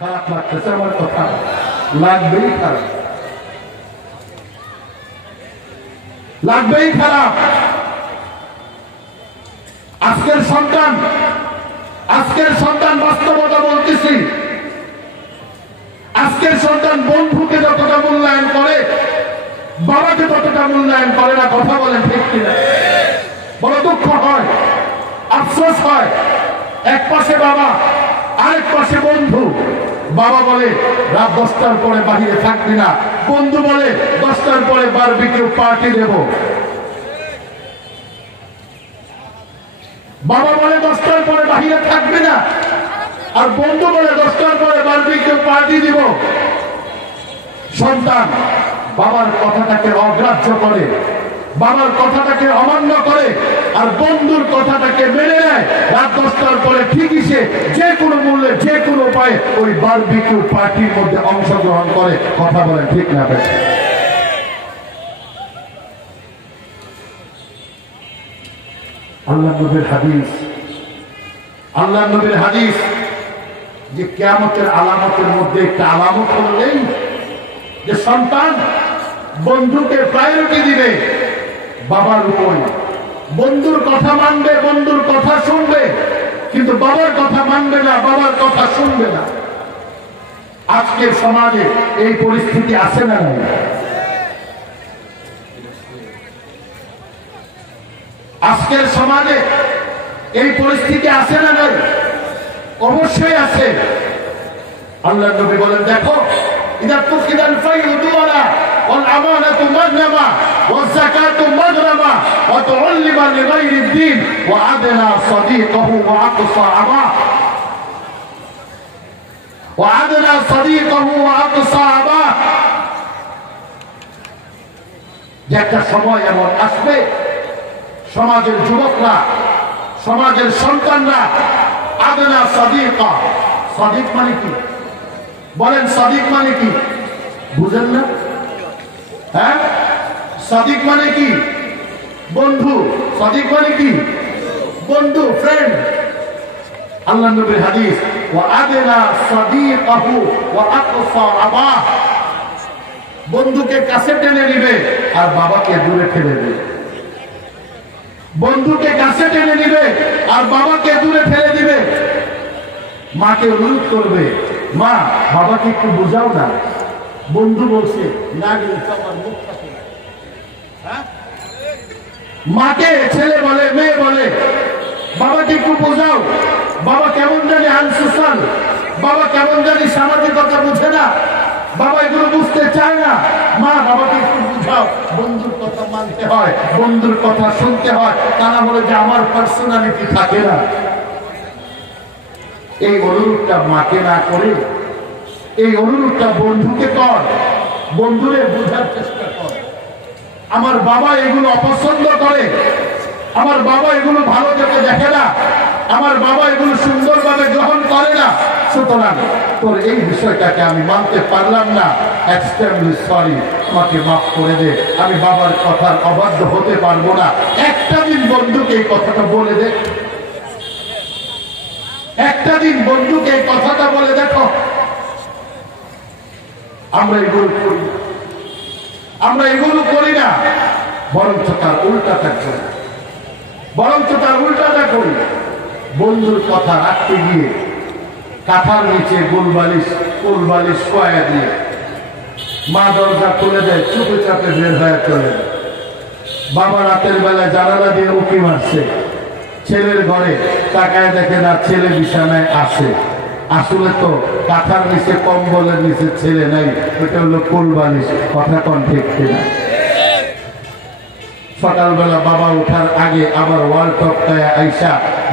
খারাপ লাগতেছে আমার কথা, লাগবেই খারাপ, লাগবেই খারাপ। আজকের সন্তান বাস্তবতা বলতেছি, আজকের সন্তান বন্ধুকে যতটা মূল্যায়ন করে বাবাকে ততটা মূল্যায়ন করে না। কথা বলেন ঠিক কিনা? বড় দুঃখ হয়, আফসোস হয়। এক পাশে বাবা, আরেক পাশে বন্ধু। বাবা বলে রাত 10টার পরে বাহিরে থাকবি না, বন্ধু বলে 10টার পরে বারবিকিউ পার্টি দেব। বাবা বলে 10টার পরে বাহিরে থাকবি না, আর বন্ধু বলে 10টার পরে বারবিকিউ পার্টি দিব। সন্তান বাবার কথাটাকে অগ্রাহ্য করে, বাবার কথাটাকে অমান্য করে, আর বন্ধুর কথাটাকে মেনে নেয়। রাত 10টার পরে ঠিকই সে যে কোনো মূল্যে যে কোনো উপায়ে ওই বারবিকিউ পার্টির মধ্যে অংশগ্রহণ করে। কথা বলেন ঠিক না? আল্লাহ নবীর হাদিস যে কিয়ামতের আলামতের মধ্যে একটা আলামত হলেই যে সন্তান বন্ধুকে প্রায়োরিটি দিবে বাবার উপরে। বন্ধুর কথা মানবে, বন্ধুর কথা শুনবে, কিন্তু বাবার কথা মানবে না, বাবার কথা শুনবে না। আজকের সমাজে এই পরিস্থিতি আছে না? আজকের সমাজে এই পরিস্থিতি আছে না? অবশ্যই আছে। আল্লাহ নবী বলেন, দেখো ইদা তুকিদাল ফাইদু ওয়ালা ওয়াল আমানাতু মাগনামা ওয়াজ যাকাতু মাগরামা ওয়া তুআল্লিমা লিগাইরিদ দ্বীন ওয়া আদনা সাদীকাহু ওয়া aqsa আমা ওয়া আদনা সাদীকাহু ওয়া aqsa আমা। যে একটা সময় এমন আসবে সমাজের যুবকরা, সমাজের সন্তানরা আদনা সাদীকা, সাদীক মানে কি বলেন? সাদিক মানে কি বুঝেন না? হ্যাঁ, সাদিক মানে কি? বন্ধু। সাদিক মানে কি? বন্ধু, ফ্রেন্ড। আল্লাহ নবীর হাদিস, ওয়া আদনা সাদীকাহু ওয়া aqsa আমা। বন্ধুকে কাছে টেনে নিবে আর বাবাকে দূরে ঠেলে দেবে। বন্ধুকে কাছে টেনে নিবে আর বাবাকে দূরে ঠেলে দিবে। মাকে অনুরোধ করবে, মা বাবাকে একটু বোঝাও না। বন্ধু বলছে না গেলে আমার মুখ থাকে না। মাকে ছেলে বলে, মেয়ে বলে বাবাকে একটু বোঝাও। বাবা কেমন জানি আনসোশাল, বাবা কেমন জানি সামাজিকতা বুঝে না, বাবা এগুলো বুঝতে চায় না। মা বাবাকে একটু বুঝাও। বন্ধুর কথা মানতে হয়, বন্ধুর কথা শুনতে হয়, তা না হলে যে আমার পার্সোনালিটি থাকে না। এই অনুরোধটা মাকে না করে এই অনুরোধটা বন্ধুকে কর। বন্ধুরে বোঝার চেষ্টা কর, আমার বাবা এগুলো অপছন্দ করে, আমার বাবা এগুলো ভালো চোখে দেখে না, আমার বাবা এগুলো সুন্দরভাবে গ্রহণ করে না। সুতরাং তোর এই বিষয়টাকে আমি মানতে পারলাম না, এক্সট্রিমলি সরি, আমাকে মাফ করে দে, আমি বাবার কথার অবাধ্য হতে পারবো না। একটা দিন বন্ধুকে এই কথাটা বলে দে, একটা দিন বন্ধুকে এই কথাটা বলে দেখো। আমরা এগুলো করি না, আমরা এগুলো করি না, বরঞ্চ তার উল্টাটা করি, বরঞ্চ তার উল্টাটা করি। বন্ধুর কথা রাখতে গিয়ে কাঁথার নিচে কুলবালিশ কয়া দিয়ে মা দরজা খুলে দেয়, চুপে চাপে বের হয়ে চলে। বাবা রাতের বেলায় জানালা দিয়ে উঁকি মারছে, ছেলের ঘরে তাকায় দেখে না ছেলে বিছানায় আছে। আসলে তো কাঁথার নিচে কম্বলের নিচে ছেলে নাই, ওটা হলো কুলবালিশ। কথা কোন ঠিক কিনা? সকালবেলা বাবা ওঠার আগে আবার ওয়াল টপকায় আইসা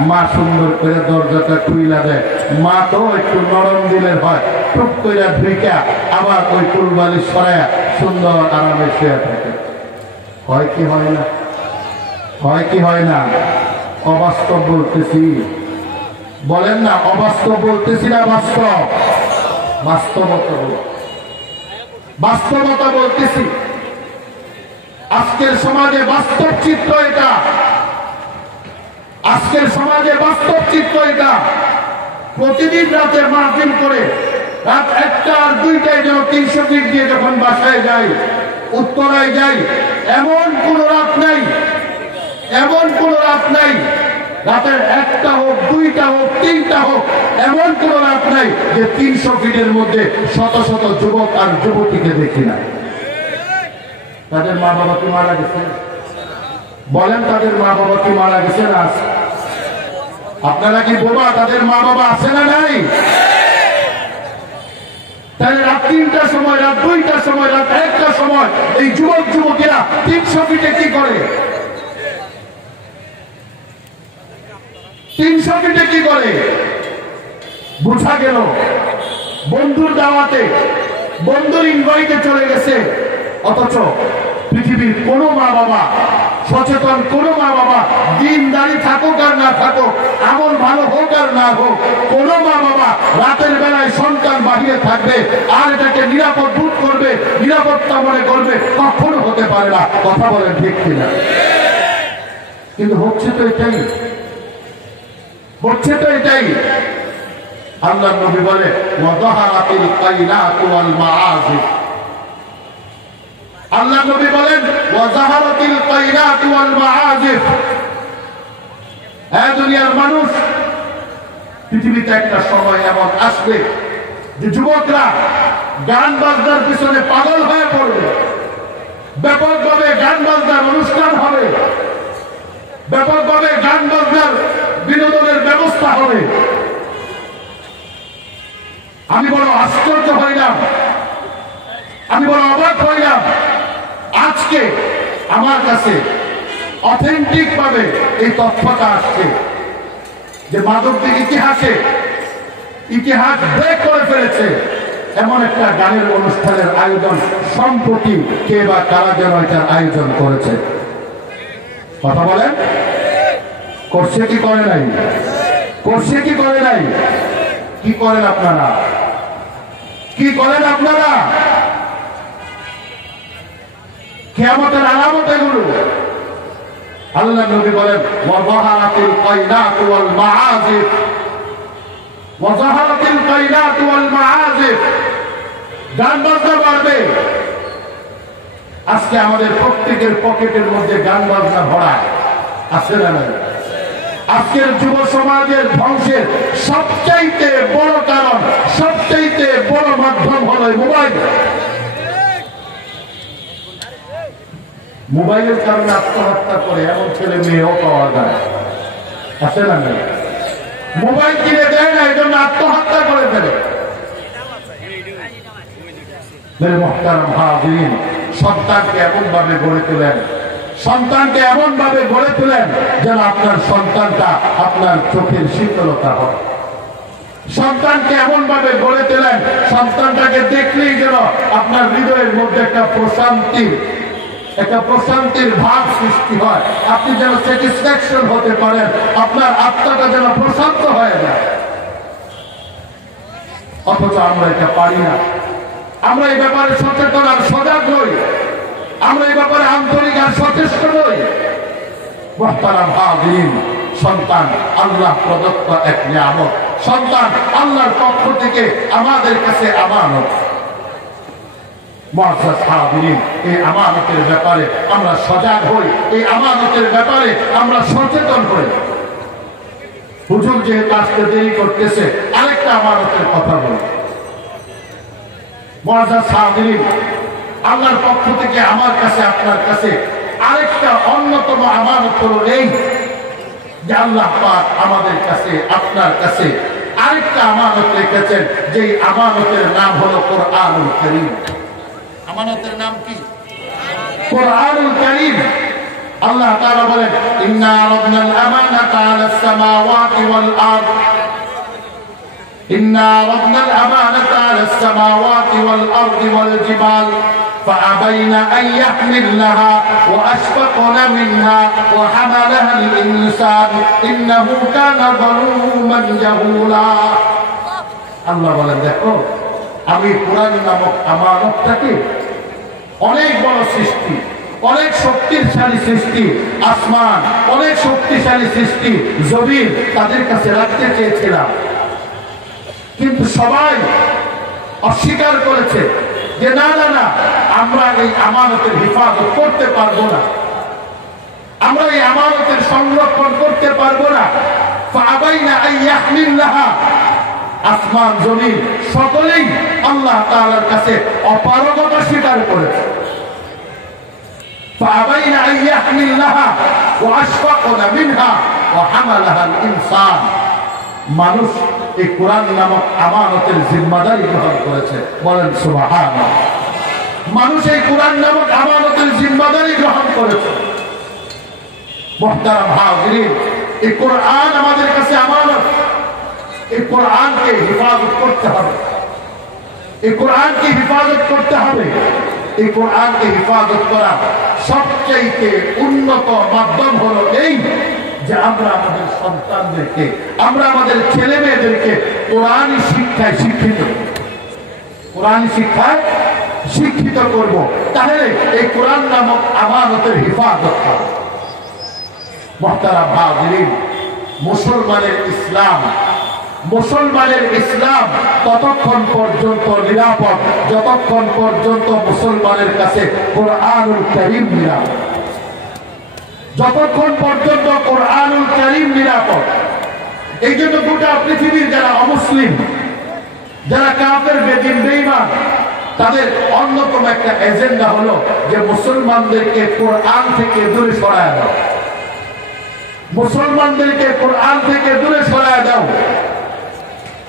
মা সুন্দর করে দরজাটা খুইলা দেয়। মা তো একটু নরম দিলের হয়, টুক করে ধুইকা আবার ওই কুলবালিশ সরায়া সুন্দর আরামে শুয়ে থাকে। হয় কি হয় না? হয় কি হয় না? অবাস্তব বলতেছি, বলেন না অবাস্তব বলতেছি না বাস্তব? বাস্তবতা বলতেছি। আজকের সমাজে বাস্তব চিত্র এটা, আজকের সমাজে বাস্তব চিত্র এটা। প্রতিদিন রাতে মাহফিল করে রাত 1টা আর 2টায় যেন 300 ফিট দিয়ে যখন বাসায় যাই, উত্তরায় যাই, এমন কোন রাত নাই, এমন কোন রাত নাই, রাতের 1টা হোক, 2টা হোক, 3টা হোক, এমন কোন রাত নাই যে 300 ফিটের মধ্যে শত শত যুবক আর যুবতীকে দেখি না। তাদের মা বাবা কি মারা গেছে? বলেন, তাদের মা বাবা কি মারা গেছে না? আপনারা কি বোবা? তাদের মা বাবা আছে না নাই? তাহলে রাত 3টার সময়, রাত 2টার সময়, রাত 1টার সময় এই যুবক যুবতীরা 300 ফিটে কি করে? 300 ফিটে কি করে? বুঝা গেল বন্ধুর দাওয়াতে, বন্ধুর ইনভাইটে চলে গেছে। অথচ পৃথিবীর কোন মা বাবা, সচেতন কোন মা বাবা, দিনদারি থাকুক আর না থাকুক, আমল ভালো হোক আর না হোক, কোন মা বাবা রাতের বেলায় সন্তান বাহিরে থাকবে আর এটাকে নিরাপদ বোধ করবে, নিরাপত্তা মনে করবে, কখনো হতে পারে না। কথা বলেন ঠিক কিনা? কিন্তু হচ্ছে তো এটাই, হচ্ছে তো এটাই। আল্লাহর নবী বলে ওয়াযাহারাতিল কায়নাতু ওয়াল মাআযিব। আল্লাহ নবী বলেন ওয়াযাহারাতিল কায়নাতু ওয়াল মাআযিব। হ্যাঁ দুনিয়ার মানুষ, পৃথিবীতে একটা সময় এমন আসবে যে যুবকরা গান বাজনার পিছনে পাগল হয়ে পড়বে। ব্যাপকভাবে গান বাজনার অনুষ্ঠান হবে, ব্যাপকভাবে গান বাজনার বিনোদনের ব্যবস্থা হবে। আমি বড় আশ্চর্য হইলাম, আমি বড় অবাক হইলাম। আজকে আমার কাছে অথেন্টিক ভাবে এই তথ্যটা আসছে যে মাদকদের ইতিহাসে, ইতিহাস ব্রেক করে ফেলেছে এমন একটা গানের অনুষ্ঠানের আয়োজন সম্প্রতি কে বা কারা যেন এটার আয়োজন করেছে। কথা বলেন, করছে কি করে নাই? করছে কি করে নাই? কি করেন আপনারা? কি করেন আপনারা? কিয়ামতের আলামত এগুলো। আল্লাহ নবী বলেন ওয়াযাহারাতিল কায়নাতু ওয়াল মাআযিব, ওয়াযাহারাতিল কায়নাতু ওয়াল মাআযিব। গান বাজনা বাড়বে। আজকে আমাদের প্রত্যেকের পকেটের মধ্যে গান বাজনা ভরা আছে না? আজকের যুব সমাজের ধ্বংসের সবচাইতে বড় কারণ, সবচাইতে বড় মাধ্যম হলো মোবাইল। মোবাইলের কারণে আত্মহত্যা করে এমন ছেলে মেয়েও পাওয়া যায়, আছে না? মোবাইল কিনে দেয় না, এই জন্য আত্মহত্যা করে ফেলে। মুহতারাম হাজিরিন, সন্তানকে এমন ভাবে গড়ে তোলেন, সন্তানকে এমন ভাবে গড়ে তোলেন যেন আপনার সন্তানটা আপনার চোখের শীতলতা হয়। সন্তানকে এমন ভাবে গড়ে তোলেন, সন্তানটাকে দেখলেই যেন আপনার হৃদয়ের মধ্যে একটা প্রশান্তির ভাব সৃষ্টি হয়। আপনি যেন স্যাটিসফ্যাকশন হতে পারেন, আপনার আত্মাটা যেন প্রশান্ত হয়ে যায়। অথচ আমরা এটা পারি না। আমরা এই ব্যাপারে সচেতন আর সজাগ নই, আমরা এই ব্যাপারে আন্তরিক আর সচেষ্ট নই। মুহতারাম হাজিরিন, সন্তান আল্লাহ প্রদত্ত এক নিয়ামত, সন্তান আল্লাহর পক্ষ থেকে আমাদের কাছে আমানত। মুআজ্জাজ হাজিরিন, এই আমানতের ব্যাপারে আমরা সজাগ হই, এই আমানতের ব্যাপারে আমরা সচেতন হই। হুজুর যেহেতু আসতে দেরি করতেছে, আরেকটা আমানতের কথা বলি। মুআজ্জাজ হাজিরিন, আল্লাহর পক্ষ থেকে আমার কাছে, আপনার কাছে আরেকটা অন্যতম আমানত হলো এই যে আল্লাহ পাক আমাদের কাছে, আপনার কাছে আরেকটা আমানত রেখেছেন, যেই আমানতের নাম হলো কোরআনুল কারীম। আমানতের নাম কি? কোরআনুল কারীম। আল্লাহ তাআলা বলেন ইন্না আরাদনাল আমানাতা আলাস সামাওয়াতি ওয়াল আরদ, ইন্না আরাদনাল আমানাতা আলাস সামাওয়াতি ওয়াল আরদি ওয়াল জিবাল فأبين أن يحملنها وأشفقن منها وحملها الإنسان إنه كان ظلوما جهولا। আল্লাহ বলেন দেখো, আমি কোরআন নামক আমানতটাকে অনেক বড় সৃষ্টি, অনেক শক্তিশালী সৃষ্টি, আসমান অনেক শক্তিশালী সৃষ্টি, জমিন তাদের কাছে রাখতে চেয়েছিলাম, কিন্তু সবাই অস্বীকার করেছে যে না না না, আমরা এই আমানতের হেফাজত করতে পারবো না, আমরা এই আমানতের সংরক্ষণ করতে পারবো না। ফাআবাইনা আন ইয়াহমিলনাহা, আসমান জমিন সকলেই আল্লাহ তাআলার কাছে অপারগতা স্বীকার করেছে। ফাআবাইনা আন ইয়াহমিলনাহা ওয়া আশফাকনা মিনহা ওয়া হামালাহা আল ইনসান, মানুষ এই কোরআন নামক আমানতের জিম্মাদারি গ্রহণ করেছে। বলেন সুবহানাল্লাহ। মানুষ এই কোরআন নামক আমানতের জিম্মাদারি গ্রহণ করেছে। মুহতারাম হাজিরিন, এই কোরআন আমাদের কাছে আমানত। এই কোরআনকে হেফাজত করতে হবে, এই কোরআনকে হেফাজত করতে হবে। এই কোরআনকে হেফাজত করা সবচেয়ে উন্নত মাধ্যম হলো এই যে আমরা আমাদের সন্তানদেরকে, আমরা আমাদের ছেলে মেয়েদেরকে কোরআনী শিক্ষায় শিক্ষিত, কোরআনী শিক্ষায় শিক্ষিত করব। তাহলে এই কোরআন নামক আমানতের হেফাজত হবে। মুহতারাম হাজিরিন, মুসলমানের ইসলাম, মুসলমানের ইসলাম ততক্ষণ পর্যন্ত নিরাপদ যতক্ষণ পর্যন্ত মুসলমানের কাছে কোরআনুল কারীম নিরাপদ, যতক্ষণ পর্যন্ত কোরআনুল কারীম নিরাপদ। এই জন্য গোটা পৃথিবীর যারা অমুসলিম, যারা কাফের, বেদিন, বেঈমান, তাদের অন্যতম একটা এজেন্ডা হলো যে মুসলমানদেরকে কোরআন থেকে দূরে সরায় দাও, মুসলমানদেরকে কোরআন থেকে দূরে সরায় দাও।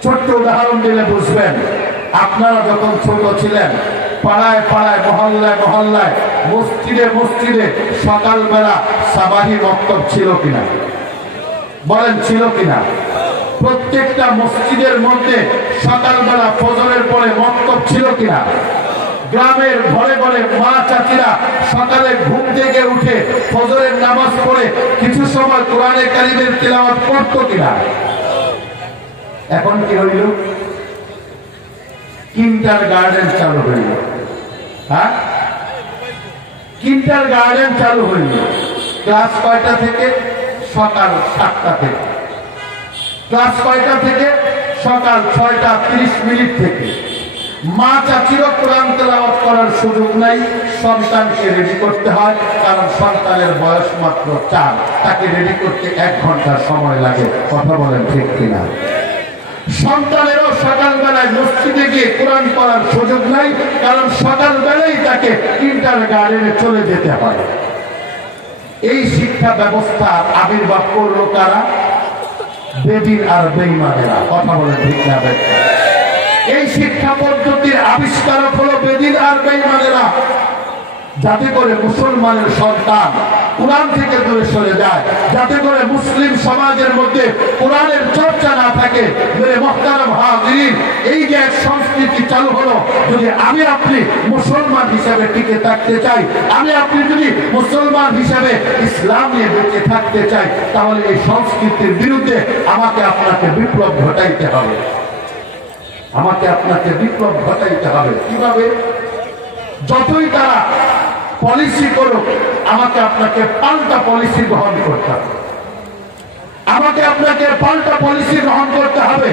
ছোট্ট উদাহরণ দিলে বুঝবেন। আপনারা যখন ছোট ছিলেন, পাড়ায় পাড়ায়, মহল্লায় মহল্লায়, মসজিদে মসজিদে সকালবেলা সাবাহি মক্তব ছিল কিনা? বলেন ছিল কিনা? প্রত্যেকটা মসজিদের মধ্যে সকালবেলা ফজরের পরে মক্তব ছিল কিনা? গ্রামের ঘরে ঘরে মা চাচিরা সকালে ঘুম থেকে উঠে ফজরের নামাজ পড়ে কিছু সময় কোরআনে কারীমের তিলাওয়াত করতো কিনা? এখন কি হইল? কিন্ডারগার্টেন চালু হইল। হ্যাঁ, কিন্ডারগার্টেন চালু হইল। ক্লাস কয়টা থেকে? সকাল 7টা থেকে। ক্লাস কয়টা থেকে? সকাল 6:30 থেকে। মা চাচিরও কোরআন তেলাওয়াত করার সুযোগ নাই, সন্তানকে রেডি করতে হয়, কারণ সন্তানের বয়স মাত্র 4, তাকে রেডি করতে 1 ঘন্টা সময় লাগে। কথা বলেন ঠিক কিনা? সন্তানেরও সকালবেলায় মসজিদে গিয়ে কোরআন পড়ার সুযোগ নাই, কারণ সকালবেলায় তাকে কিন্ডারগার্টেনে চলে যেতে হয়। এই শিক্ষা ব্যবস্থা আবির্ভাব করলো কারা? বেদিন আর বেঈমানেরা। কথা বলেন ঠিক না? এই শিক্ষা পদ্ধতির আবিষ্কারক হলো বেদিন আর বেঈমানেরা, যাতে করে মুসলমানের সন্তান কোরআন থেকে দূরে সরে যায়, যাতে করে মুসলিম সমাজের মধ্যে কোরআনের চর্চা না থাকে। মেরে মুহতারাম হাজিরিন, এই যে এক সংস্কৃতি চালু হলো, যদি আমি আপনি মুসলমান হিসাবে টিকে থাকতে চাই, আমি আপনি যদি মুসলমান হিসাবে ইসলাম নিয়ে বেঁচে থাকতে চাই, তাহলে এই সংস্কৃতির বিরুদ্ধে আমাকে আপনাকে বিপ্লব ঘটাইতে হবে। আমাকে আপনাকে বিপ্লব ঘটাইতে হবে। কিভাবে? যতই তারা পলিসি করুক, আমাকে আপনাকে পাল্টা পলিসি গ্রহণ করতে হবে। আমাকে আপনাকে পাল্টা পলিসি গ্রহণ করতে হবে।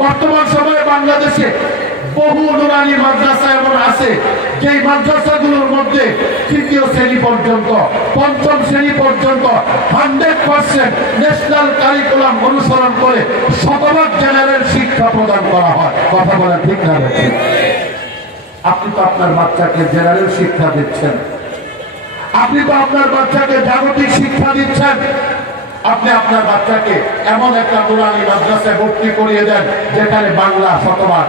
বর্তমান সময়ে বাংলাদেশে বহু নুরানি মাদ্রাসা এমন আছে, যে মাদ্রাসাগুলোর মধ্যে তৃতীয় শ্রেণী পর্যন্ত, 5ম শ্রেণী পর্যন্ত 100% ন্যাশনাল কারিকুলাম অনুসরণ করে শতভাগ জেনারেল শিক্ষা প্রদান করা হয়। কথা বলেন ঠিক না? আপনি তো আপনার বাচ্চাকে জেনারেল শিক্ষা দিচ্ছেন, আপনি তো আপনার বাচ্চাকে জাগতিক শিক্ষা দিচ্ছেন। আপনি আপনার বাচ্চাকে এমন একটা নুরানি মাদ্রাসায় ভর্তি করিয়ে দেন যেখানে বাংলা শতভাগ,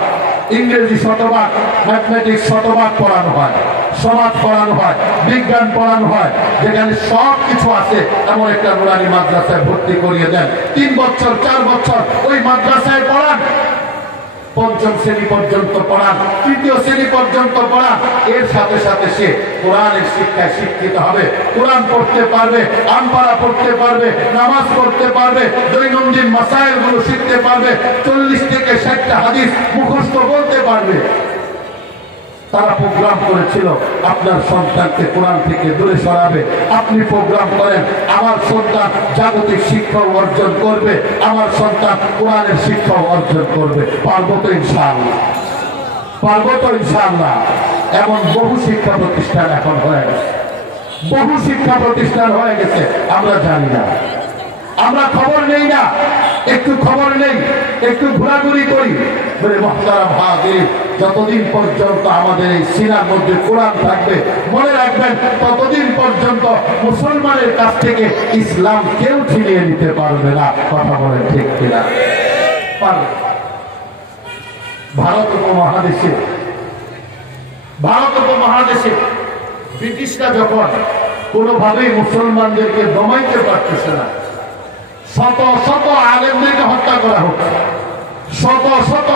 ইংরেজি শতভাগ, ম্যাথমেটিক্স শতভাগ পড়ানো হয়, সমাজ পড়ানো হয়, বিজ্ঞান পড়ানো হয়, যেখানে সব কিছু আছে, এমন একটা নুরানি মাদ্রাসায় ভর্তি করিয়ে দেন। 3 বছর 4 বছর ওই মাদ্রাসায় পড়ান, 5ম শ্রেণী পর্যন্ত পড়ান, 3য় শ্রেণী পর্যন্ত পড়ান। এর সাথে সাথে সে কোরআনের শিক্ষায় শিক্ষিত হবে, কোরআন পড়তে পারবে, আমপারা পড়তে পারবে, নামাজ পড়তে পারবে, দৈনন্দিন মাসাইল গুলো শিখতে পারবে, 40 থেকে 60টা হাদিস মুখস্থ বলতে পারবে। তারা প্রোগ্রাম করেছিল আপনার সন্তানকে কোরআন থেকে দূরে সরাবে। আপনি প্রোগ্রাম করেন আমার সন্তান জাগতিক শিক্ষা অর্জন করবে, আমার সন্তান কোরআনের শিক্ষা অর্জন করবে। পারবো তো ইনশাআল্লাহ? পারবো তো ইনশাআল্লাহ। এমন বহু শিক্ষা প্রতিষ্ঠান এখন হয়ে গেছে, বহু শিক্ষা প্রতিষ্ঠান হয়ে গেছে, আমরা জানি না, আমরা খবর নেই না, একটু খবর নেই, একটু ঘোরাঘুরি করি বলে মুহতারাম হাজির, যতদিন পর্যন্ত আমাদের এই সিনার মধ্যে কোরআন থাকবে, মনে রাখবেন ততদিন পর্যন্ত মুসলমানের কাছ থেকে ইসলাম কেউ ছিনিয়ে নিতে পারবে না। কথা বলেন ঠিক কিনা? পারবে। ভারত উপমহাদেশে ব্রিটিশরা যখন কোনোভাবেই মুসলমানদেরকে দমাইতে পারতেছে না, শত শত আলেমদেরকে হত্যা করা হচ্ছে, শত শত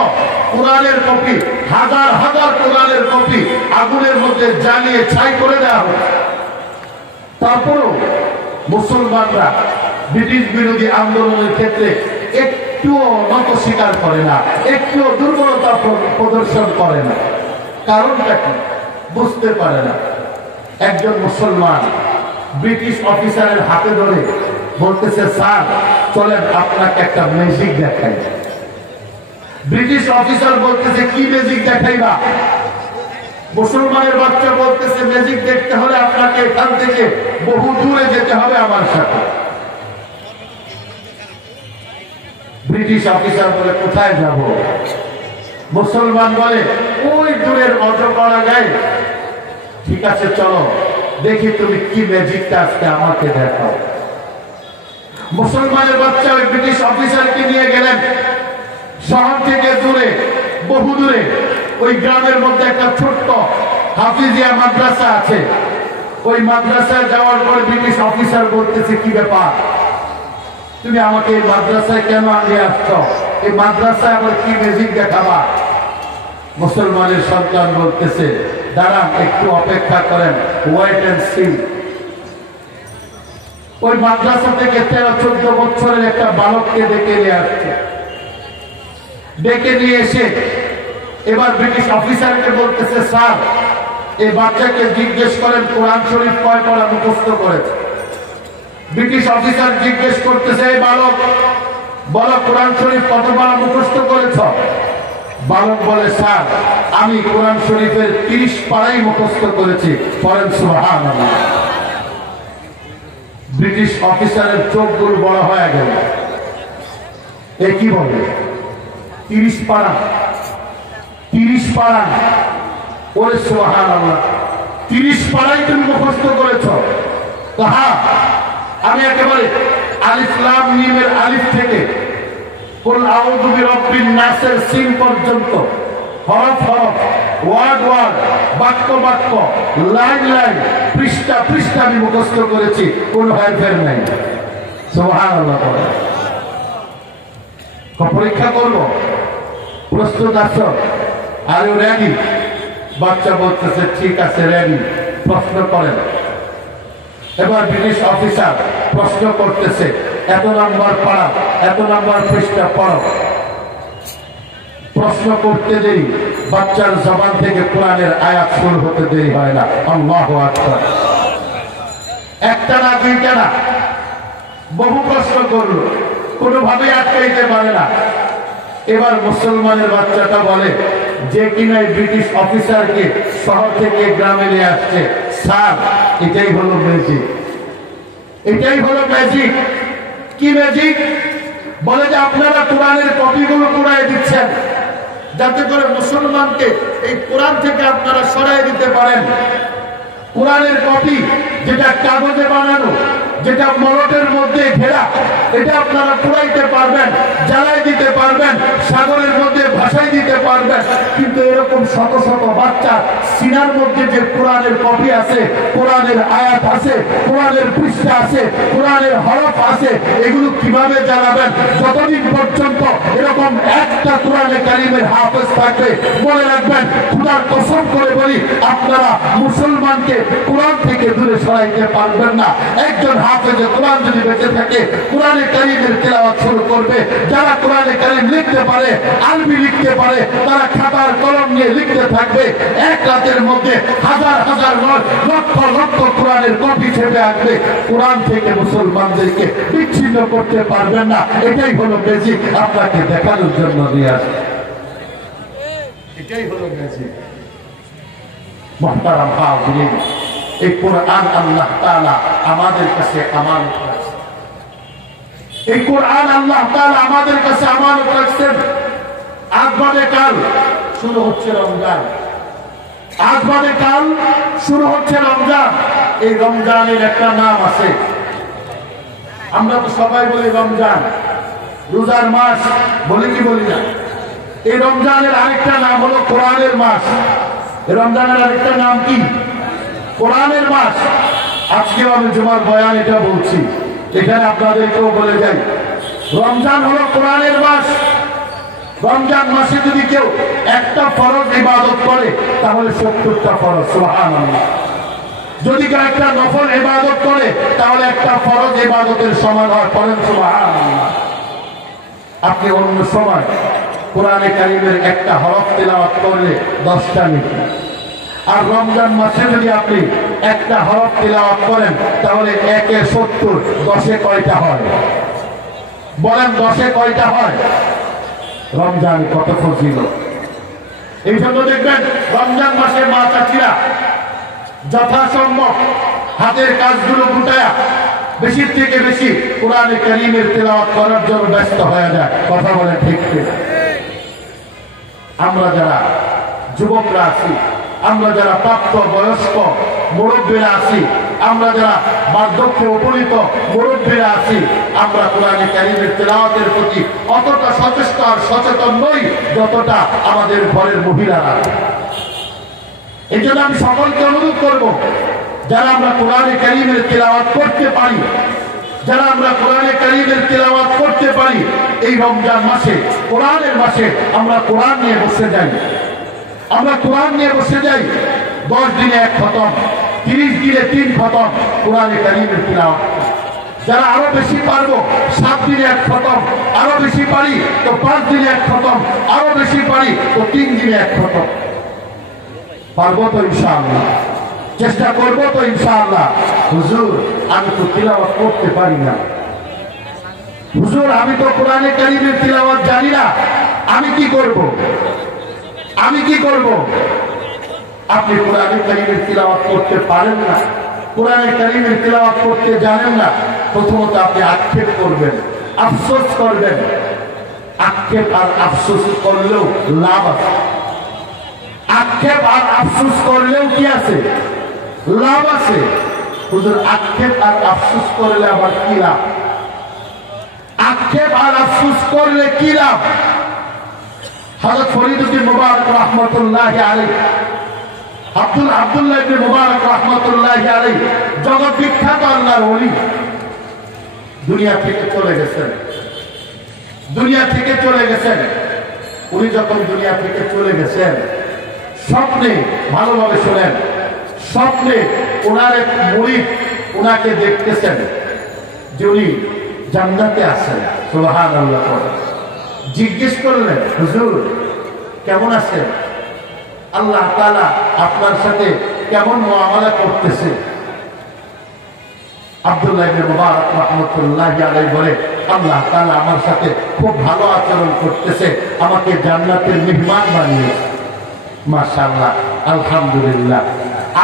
কোরআনের কপি, হাজার হাজার কোরআনের কপি আগুনের মধ্যে জ্বালিয়ে ছাই করে দেওয়া হচ্ছে। তারপরেও মুসলমানরা ব্রিটিশ বিরোধী আন্দোলনের ক্ষেত্রে একটুও নত স্বীকার করে না, একটুও দুর্বলতা প্রদর্শন করে না। কারণটা কি বুঝতে পারে না। একজন মুসলমান ব্রিটিশ অফিসারের হাতে ধরে বলতেছে, স্যার চলেন আপনাকে একটা ম্যাজিক দেখাই। ব্রিটিশ অফিসার বলতেছে, কি ম্যাজিক দেখাইবা? মুসলমানের বাচ্চা বলতেছে, ম্যাজিক দেখতে হলে আপনাকে এখান থেকে বহু দূরে যেতে হবে আমার সাথে। ব্রিটিশ অফিসার বলে, কোথায় যাব? মুসলমান বলে, ওই দূরের অজপাড়া গায়ে। ঠিক আছে চলো দেখি তুমি কি ম্যাজিকটা আজকে আমাকে দেখাও। মুসলমানের বাচ্চা ওই ব্রিটিশ অফিসারকে নিয়ে গেলেন শহর থেকে দূরে, বহু দূরে। ওই গ্রামের মধ্যে একটা ছোট্ট হাফিজিয়া মাদ্রাসা আছে। ওই মাদ্রাসায় যাওয়ার পর ব্রিটিশ অফিসার বলতেছে, কি ব্যাপার, তুমি আমাকে এই মাদ্রাসায় কেন আনিয়ে আসছ? এই মাদ্রাসায় আবার কি ম্যাজিক দেখাবা? মুসলমানের সন্তান বলতেছে, দাঁড়ান একটু অপেক্ষা করেন, ওয়েট এন্ড সি। ওই মাদ্রাসা থেকে 13-14 বছরের একটা বালককে ডেকে নিয়ে আসছে। ডেকে নিয়ে এসে এবার ব্রিটিশ অফিসারকে বলতেছে, স্যার এই বাচ্চাকে জিজ্ঞেস করেন কোরআন শরীফ কয় পড়া মুখস্থ করেছে। ব্রিটিশ অফিসার জিজ্ঞেস করতেছে, এই বালক বলো কোরআন শরীফ কত পড়া মুখস্থ করেছ? বালক বলে, স্যার আমি কোরআন শরীফের 30 পারাই মুখস্থ করেছি। পড়েন সুবহানাল্লাহ। ব্রিটিশ অফিসারের চোখগুলো বড় হয়ে গেল। এ কি বলে 30 পারা? 30 পারা? ওরে সুবহানাল্লাহ, 30 পারাই তুমি মুখস্থ করেছ? তো হ্যাঁ, আমি একেবারে আলিফ লাম মিমের আলিফ থেকে কুল আউযু বিরাব্বিন নাসের সিন পর্যন্ত হরফ হরফ, ওয়ার্ড ওয়ার্ড, বাক্য বাক্য, লাইন লাইন, পৃষ্ঠা পৃষ্ঠা আমি মুখস্থ করেছি, কোনো হেরফের নাই। সুবহানাল্লাহ। পরীক্ষা করবো, প্রস্তুত আছো? আর রেডি? বাচ্চা বলতেছে, ঠিক আছে রেডি। প্রশ্ন করেন। এবার ব্রিটিশ অফিসার প্রশ্ন করতেছে, এত নাম্বার পড়া, এত নাম্বার পৃষ্ঠা পড়ো। প্রশ্ন করতে দেরি, বাচ্চার জবান থেকে কোরআনের আয়াত শুরু হতে দেরি হয় না। আল্লাহু আকবার। একটা না, দুইটা না, বহু প্রশ্ন করলো, কোনোভাবেই আটকাইতে পারে না। এবার মুসলমানের বাচ্চাটা বলে, যে কিনা ব্রিটিশ অফিসারকে শহর থেকে গ্রামে নিয়ে আসছে, স্যার এটাই হলো ম্যাজিক, এটাই হলো ম্যাজিক। কি ম্যাজিক? বলে যে আপনারা কোরআনের কপিগুলো পুড়াই দিচ্ছেন যাতে করে মুসলমানকে এই কোরআন থেকে আপনারা সরাই দিতে পারেন। কোরআনের কপি যেটা কাগজে বানানো, যেটা মরটের মধ্যে ঘেরা, এটা আপনারা পুড়াইতে পারবেন, জ্বালাই দিতে পারবেন, সাগরের মধ্যে ভাসাই দিতে পারবেন। কিন্তু এরকম শত শত বাচ্চা সিনার মধ্যে যে কোরআনের কপি আছে, কোরআনের আয়াত আছে, কোরআনের পৃষ্ঠা আছে, কোরআনের হরফ আছে, এগুলো কিভাবে জ্বালাবেন? যতদিন পর্যন্ত এরকম একটা কোরআনে কারিমের হাফেজ থাকবে, মনে রাখবেন, খোদার কসম করে বলি, আপনারা মুসলমানকে কোরআন থেকে দূরে সরাইতে পারবেন না। একজন হাফেজে কোরআন যদি বেঁচে থাকে, কোরআনে কারিমের তেলাওয়াত শুরু করবে। যারা কোরআনে কারিম লিখতে পারে, আরবি লিখতে পারে, তারা খাতার কলম নিয়ে লিখতে থাকবে। এক রাতের মধ্যে হাজার হাজার লক্ষ লক্ষ কোরআনের কপি ছেপে আসবে। কোরআন থেকে মুসলমানদেরকে বিচ্ছিন্ন করতে পারবেন না। এটাই হলো ম্যাজিক, আপনাকে দেখানোর জন্য নিয়ে আসবে। এটাই হলো ম্যাজিক। মুহতারাম হাজিরিন, এই কোরআন আল্লাহ তাআলা আমাদের কাছে আমানত রাখছেন। এই কোরআন আল্লাহ তাআলা আমাদের কাছে আমানত রাখছেন। আজ বাদে কাল শুরু হচ্ছে রমজান, আজ বাদে কাল শুরু হচ্ছে রমজান। এই রমজানের একটা নাম আছে, আমরা তো সবাই বলি রমজান, রোজার মাস বলি কি বলি না? এই রমজানের আরেকটা নাম হলো কোরআনের মাস। এই রমজানের আরেকটা নাম কি? কোরআনের মাস। আজকেও আমি জুমার বয়ান এটা বলছি, এখানে আপনাদেরকেও বলে যাই, রমজান হলো কোরআনের মাস। রমজান মাসে যদি কেউ একটা ফরজ ইবাদত করে তাহলে 70টা ফরজ, সুবহানাল্লাহ। যদি কেউ একটা নফল ইবাদত করে তাহলে একটা ফরজ ইবাদতের সমান হয়, পড়েন সুবহানাল্লাহ। আপনি অন্য সময় কোরআনে কারীমের একটা হরফ তেলাওয়াত করলে 10টা নেকি, আর রমজান মাসে যদি আপনি একটা হরফ তেলাওয়াত করেন তাহলে 1 এ 70, 10 এ কয়টা হয়? বলেন 10 এ কয়টা হয়? রমজান কত ফজিলত! এই জন্য দেখবেন রমজান মাসে মা চাচিরা যথাসম্ভব হাতের কাজগুলো গুটায়া বেশি থেকে বেশি কোরআনে কারীমের তেলাওয়াত করার জন্য ব্যস্ত হয়ে যায়। কথা বলে ঠিক ঠিক। আমরা যারা যুবকরা আছি, আমরা যারা প্রাপ্ত বয়স্ক মুরব্বীরা আছি, আমরা যারা বার্ধক্যে উপনীত মুরব্বীরা আছি, আমরা কোরআনে কারীমের তেলাওয়াতের প্রতি অতটা সচেষ্ট আর সচেতন নই যতটা আমাদের ঘরের মহিলারা। এই জন্য আমি সকলকে অনুরোধ করব, যারা আমরা কোরআনে কারীমের তেলাওয়াত করতে পারি, যারা আমরা কোরআনে কারীমের তেলাওয়াত করতে পারি, এই রমজান মাসে কোরআনের মাসে আমরা কোরআন নিয়ে বসে যাই। আমরা কোরআন নিয়ে বসে যাই। 10 দিনে 1 খতম, 30 দিনে 3 খতম কোরআনে কারীমের তেলাওয়াত। যারা আরো বেশি পারবো 7 দিনে 1 খতম, আরো বেশি পারি তো 5 দিনে 1 খতম, আরো বেশি পারি তো 3 দিনে 1 খতম। পারবো তো ইনশাআল্লাহ? চেষ্টা করবো তো ইনশাআল্লাহ? হুজুর আমি তো তিলাওয়াত করতে পারি না, হুজুর আমি তো কোরআনে কারীমের তিলাওয়াত জানি না, আমি কি করব? আমি কি করব? আপনি কোরআনে কারীমের তিলাওয়াত করতে পারেন না, কোরআনে কারীমের তিলাওয়াত করতে জানেন না, প্রথমত আপনি আক্ষেপ করবেন, আফসোস করবেন। আক্ষেপ আর আফসোস করলেও লাভ আছে। আক্ষেপ আর আফসোস করলেও কি আছে? লাভ আছে। হুজুর আক্ষেপ আর আফসোস করলে আবার কি লাভ? আক্ষেপ আর আফসোস করলে কি লাভ? হযরত ফরিদুদ্দীন মুবারক রাহমাতুল্লাহি আলাইহি, আব্দুল্লাহ ইবনে মুবারক রাহমাতুল্লাহি আলাইহি জগৎ বিখ্যাত আল্লাহর ওলি, দুনিয়া থেকে চলে গেছেন। দুনিয়া থেকে চলে গেছেন। উনি যখন দুনিয়া থেকে চলে গেছেন, স্বপ্নে, ভালোভাবে শোনেন, স্বপ্নে ওনার এক মুরিদ ওনাকে দেখতেছেন যে উনি জান্নাতে আছেন। সুবহানাল্লাহ। জিজ্ঞেস করলেন, হুজুর কেমন আছেন? আল্লাহ তাআলা আপনার সাথে কেমন মুআমালা করতেছে? আব্দুল্লাহ ইবনে মুবারক রাহমাতুল্লাহি আলাইহি বলে, আল্লাহ তাআলা আমার সাথে খুব ভালো আচরণ করতেছে, আমাকে জান্নাতের মেহমান বানিয়েছে। মাশাআল্লাহ, আলহামদুলিল্লাহ।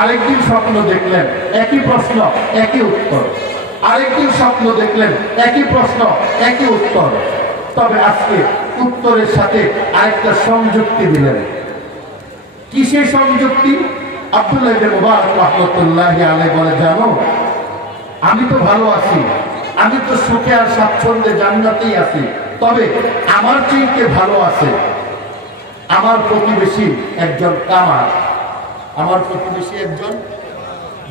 আরেকদিন স্বপ্ন দেখলেন, একই প্রশ্ন একই উত্তর। আরেকদিন স্বপ্ন দেখলেন, একই প্রশ্ন একই উত্তর। তবে আজকে উত্তরের সাথে আরেকটা সংযুক্তি দিলেন। কি সেই সংযুক্তি? আব্দুল্লাহ ইবনে মুবারক রাহমাতুল্লাহি আলাইহি বলে, জানো আমি তো ভালো আছি, আমি তো সুখে আর স্বাচ্ছন্দ্যে জান্নাতেই আছি, তবে আমার চেয়ে ভালো আছে আমার প্রতিবেশী একজন কামার। আমার প্রতিবেশী একজন,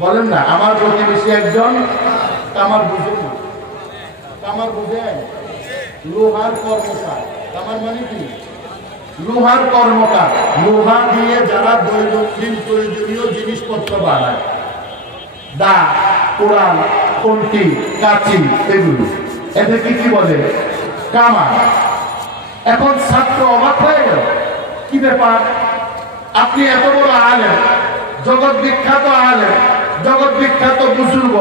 বলেন না, আমার প্রতিবেশী একজন কামার। বুঝেন? কামার বুঝেন? লোহার কর্মকার। কামার মানে কি? লোহার কর্মকার। লোহা দিয়ে যারা দৈনন্দিন প্রয়োজনীয় জিনিসপত্র বানায়, দা, কোড়াল, কন্টি, কাঁচি, এগুলো, এদেরকে কি বলে? কামার। এখন ছাত্র অবাক হয়ে গেল, কি ব্যাপার? আপনি এত বড় আলেম, জগৎ বিখ্যাত আলেম, জগৎ বিখ্যাত বুজুর্গ,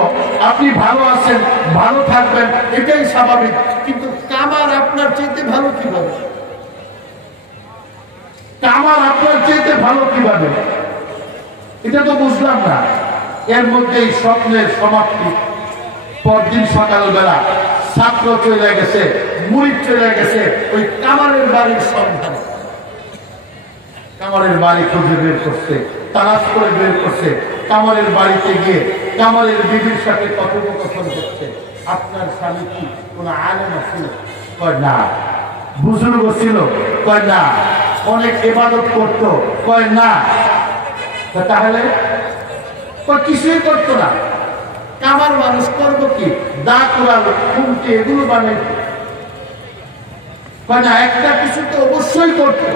আপনি ভালো আছেন, ভালো থাকবেন, এটাই স্বাভাবিক, কিন্তু কামার আপনার চাইতে ভালো কিভাবে? আমার আপনার চেয়ে ভালো কিভাবে, এটা তো বুঝলাম না। এর মধ্যেই স্বপ্নের সমাপ্তি। পরদিন সকালবেলা ছাত্র চলে গেছে, মুরিদ চলে গেছে ওই কামারের বাড়ির সন্ধানে। কামারের বাড়ি খুঁজে বের করছে, তালাশ করে বের করছে। কামারের বাড়িতে গিয়ে কামারের বিবির সাথে কথোপকথন করছে। আপনার স্বামী কি কোন আলেম ছিল? কয় না। বুজুর্গ ছিল? কয় না। অনেক ইবাদত করত? কয় না। তাহলে কিছুই করতো না। কামার মানুষ করবো কি? দা কুড়ালো, খুঁটে এগুলো বানাইতো। কয় না, একটা কিছু তো অবশ্যই করতো।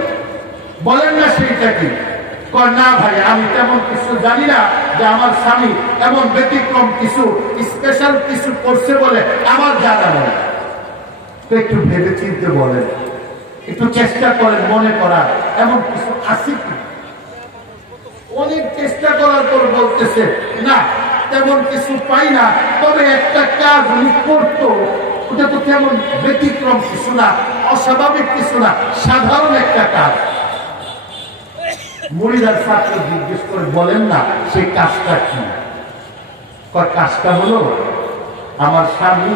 বলেন না সেইটা কি? কয় না ভাই, আমি তেমন কিছু জানি না যে আমার স্বামী এমন ব্যতিক্রম কিছু স্পেশাল কিছু করছে বলে আমার জানা নেই। একটু ভেবে চিনতে বলেন, একটু চেষ্টা করেন মনে করার এমন কিছু আছে কি? অনেক চেষ্টা করার পর বলতেছে না, তেমন কিছু পাই না। তবে একটা কাজ উনি করতো, ওটা তো তেমন ব্যতিক্রম কিছু না, অস্বাভাবিক কিছু না, সাধারণ একটা কাজ। মুরিদার ছাত্র জিজ্ঞেস করে বলেন না সেই কাজটা কি? কাজটা হলো আমার স্বামী,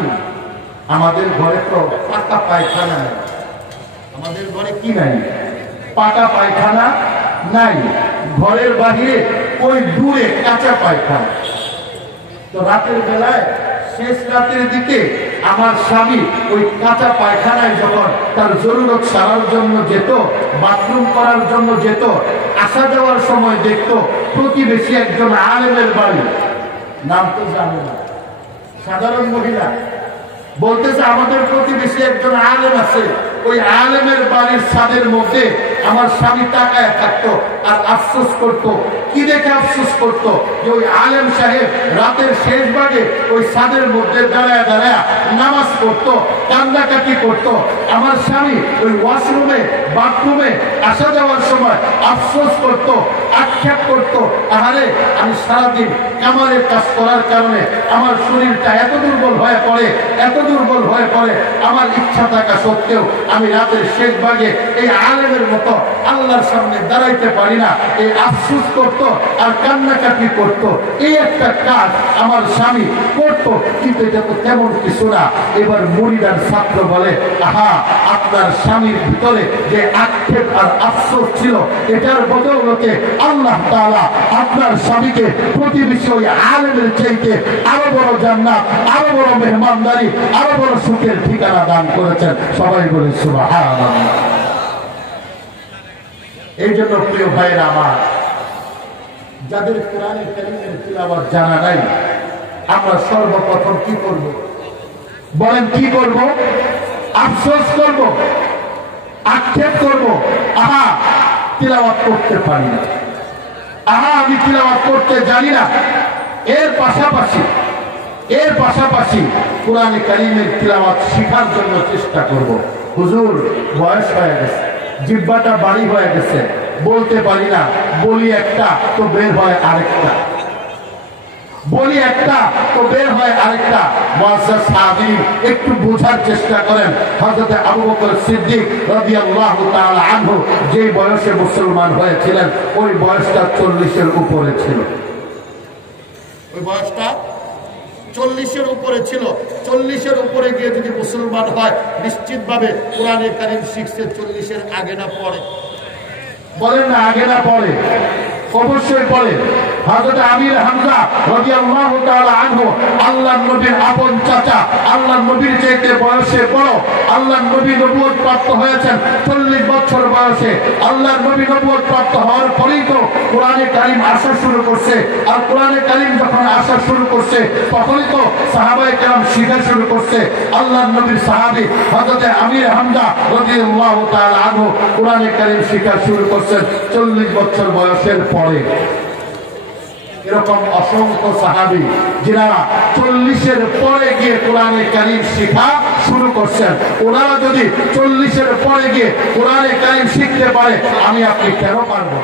আমাদের ঘরে তো পাকা পায়খানা নেই। আমাদের ঘরে কি নাই? পাকা পায়খানা নাই। ঘরের বাহিরে ওই দূরে কাঁচা পায়খানা। তো রাতের বেলায় শেষ রাতের দিকে আমার স্বামী ওই কাঁচা পায়খানায় যখন তার জরুরত সারার জন্য যেত, বাথরুম করার জন্য যেত, আসা যাওয়ার সময় দেখতো প্রতিবেশী একজন আলেমের বাড়ি, নাম তো জানে না, সাধারণ মহিলা বলতেছে আমাদের প্রতিবেশী একজন আলেম আছে, ওই আলেমের বাড়ির ছাদের মধ্যে আমার স্বামী তাকায় থাকতো আর আফসোস করতো। কি দেখে আফসোস করতো? যে ওই আলেম সাহেব রাতের শেষ ভাগে ওই ছাদের মধ্যে দাঁড়ায় দাঁড়ায় নামাজ পড়তো, কান্নাকাটি করতো। আমার স্বামী ওই ওয়াশরুমে বাথরুমে আসা যাওয়ার সময় আফসোস করতো, আক্ষেপ করতো, আহারে আমি সারাদিন কামারের কাজ করার কারণে আমার শরীরটা এত দুর্বল হয়ে পড়ে, এত দুর্বল হয়ে পড়ে, আমার ইচ্ছা থাকা সত্ত্বেও আমি রাতের শেষ ভাগে এই আলেমের মতো আল্লাহর সামনে দাঁড়াইতে পারি না। এই আফসোস করতো আর কান্নাকাটি করতো। এই একটা কাজ আমার স্বামী করতো, কিন্তু এটা তো তেমন কিছু না। এবার মুরিদার ছাত্র বলে, আহা, আপনার স্বামীর ভিতরে যে আক্ষেপ আর আফসোস ছিল, এটার বদৌলতে আল্লাহ তাআলা আপনার স্বামীকে প্রতিবেশী ওই আলেমের চাইতে আরো বড় জান্নাত, আরো বড় মেহমানদারি, আরো বড় সুখের ঠিকানা দান করেছেন। সবাই বলে সুবহানাল্লাহ। এই জন্য প্রিয় ভাইরা আমার, যাদের কোরআনে কারীমের তিলাওয়াত জানা নাই, আমরা সর্বপ্রথম কি করব? বলেন কি করব? আফসোস করব, আক্ষেপ করব, আহা তিলাওয়াত করতে পারি না, আহা আমি তিলাওয়াত করতে জানি না। এর পাশাপাশি কোরআনে কারীমের তিলাওয়াত শেখার জন্য চেষ্টা করব। হুজুর বয়স হয়ে গেছে, জিহ্বাটা বাড়ি হয়ে গেছে, বলতে পারি না, বলি একটা তো বের হয় আরেকটা, বলি একটা তো বের হয় আরেকটা। মুআজ্জাজ সাহাবী একটু বোঝার চেষ্টা করেন। হযরত আবু বকর সিদ্দিক রাদিয়াল্লাহু তাআলা আনহু যে বয়সে মুসলমান হয়েছিলেন, ওই বয়সটা 40-এর উপরে ছিল। ওই বয়সটা 40-এর উপরে ছিল। 40-এর উপরে গিয়ে যদি মুসলমান হয়, নিশ্চিতভাবে কোরআনে কারীম শিখছে 40-এর আগে না পরে? বলেন না আগে না পরে? অবশ্যই পরে। হযরত আমির হামজা রাদিয়াল্লাহু তাআলা আনহু আল্লাহর নবীর আপন চাচা, আল্লাহর নবীর চাইতে বয়সে বড়। আল্লাহর নবী নবুয়ত প্রাপ্ত হয়েছেন 40 বছর বয়সে। আল্লাহর নবী নবুয়ত প্রাপ্ত হওয়ার পরেই তো কোরআনে কারীম আসা শুরু করছে। আর কোরআনে কারীম যখন আসা শুরু করছে, তখনই তো সাহাবায়ে কেরাম শিখা শুরু করছে। আল্লাহর নবীর সাহাবী হযরত আমির হামজা রাদিয়াল্লাহু তাআলা আনহু কোরআনে কারীম শিখা শুরু করছেন 40 বছর বয়সের পরে। এরকম অসংখ্য সাহাবী যারা 40-এর পরে গিয়ে কোরআনে কারীম শিখা শুরু করছেন, ওনারা যদি 40-এর পরে গিয়ে কোরআনে কারীম শিখতে পারে, আমি আপনি কেন পারবো?